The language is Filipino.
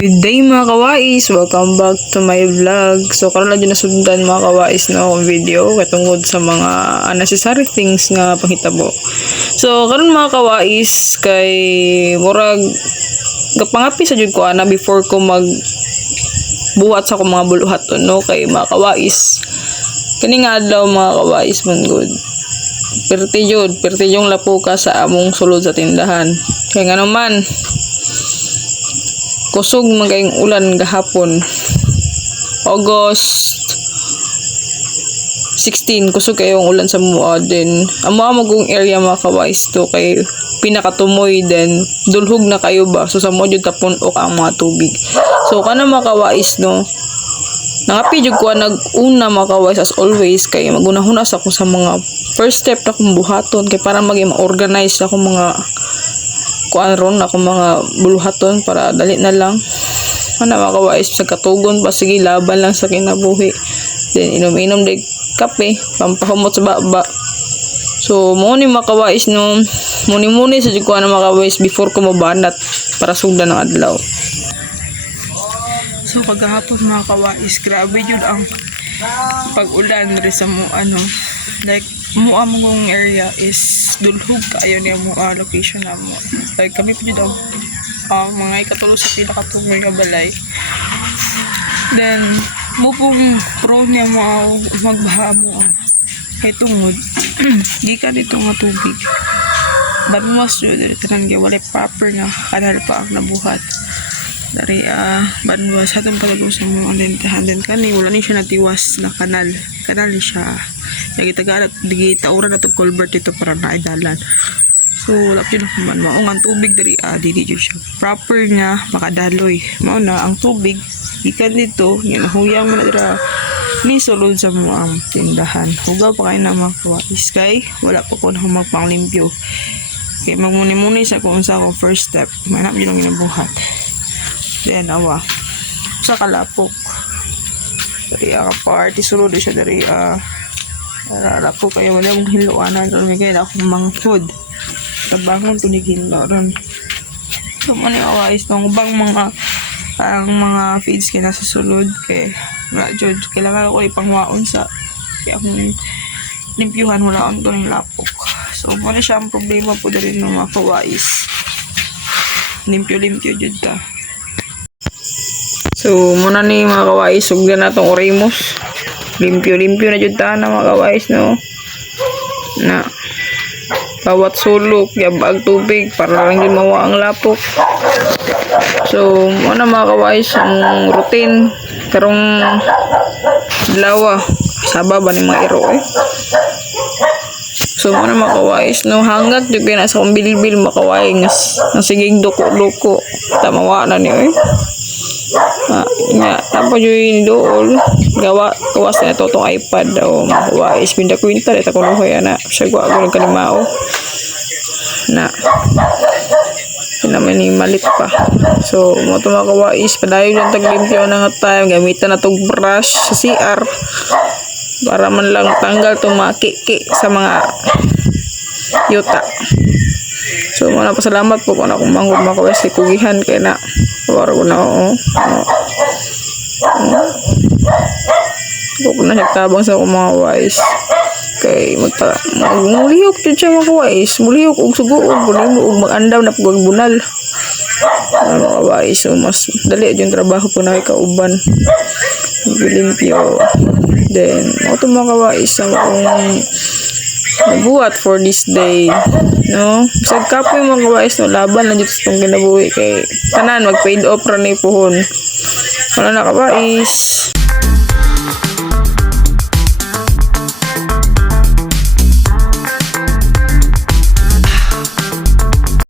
Good day mga kawais! Welcome back to my vlog. So karon lang dyan nasundan mga kawais na akong video katungod sa mga unnecessary things nga panghitabo. So karon mga kawais kay murag gapangapi sa jud ko ana before ko mag buhat sa akong mga buluhaton no kay mga kawais. Kani nga adlaw mga kawais man good. Perti yung lapo ka sa among sulod sa tindahan. Kaya nga naman kusog magayong ulan gahapon August 16 kusog kayong ulan sa mua din amo magong area mga kawais to kay pinakatumoy din dulhog na kayo ba so sa mo jud tapunok ang mga tubig so kana mga kawais no nangapi jud ko nag-una mga kawais as always kay magunahuna sa ako sa mga first step na kong buhaton kay para maging ma-organize ako mga kuan ron ako mga buluhaton para dali na lang ana mga kawais sa katugon pa sige laban lang sa kinabuhi then inom-inom de kape pampahumot sa baba so mo ni mga kawais no muni sa jud ko ana mga kawais before ko mabanat para sugdan ng adlaw so kagahapon mga kawais grabe jud ang pag-ulan ri sa mo like mo among area is dulhog kaayo niya mo location na mo like kami po dito mga ikatulo sa pinakatuloy nga balay then mo pong pro niya mo magbaha mo kay tungod gikan dito nga tubig banwas yun tanang wala proper nga kanal pa ang nabuhat dari banwas hatong palagos sa mga lentahan then kani wala ni siya natiwas na kanal ni siya nagitagalat digitauran na itong culvert ito para naidalan so wala yun naman maong ang tubig dari didi yun siya proper nga makadaloy mao na ang tubig ikan dito yun huyang mo na dira ni sulod sa mo ang tindahan hugaw pa kayo na mga kawais kay wala po ko na magpanglimpyo kaya magmuni-muni sa kung sa akong first step manap yun ang ginabuhat then sa kalapok dari party sulod siya dari Rara po kayo wala mong hiluanan ron may kaya akong manghod tabangon tunig hiluanan so mani awais nung bang mga parang mga feeds kaya nasa sulod kay wala jud kailangan ako ipangwaon sa kaya akong limpyuhan wala akong tuning lapok so mani siya ang problema po din ng mga kawais limpyo jud ta so muna ni mga kawais sugdan na itong oremus limpyo na jud ta na mga kawais no na bawat sulok yabag tubig para lang din mawa ang lapok so muna mga kawais ang routine karong dalawa sababa ni mga iro so muna mga kawais no hanggat jud kay nasa kong bilbil mga kawais nga sigig duko tamawa na ni nga tapos yung dool gawas na ito itong iPad o makawais pinda kwinta ito ko nuhoy na siya gwa ko nagkalimao na naman ni malit pa so mo ito makawais padayon lang taglimpyo na nga time gamitan na itong brush sa CR para man lang tanggal itong mga kiki sa mga yuta so muna pasalamat po kung akong manghod makawais kay kugihan kay na waro ko na ko na nagtabang sa akong mga wais kay mulihok dyan siya mga wais mulihok og sugoon mulihok og mag-andaw na pagbunal mga wais so mas dali yung trabaho po na kauban limpyo then mga mga wais ang akong nabuhat for this day no sa kapoy mga kawais no laban lang dito itong ginabuhi kay tanan mag paid off ra ni puhon wala na kawais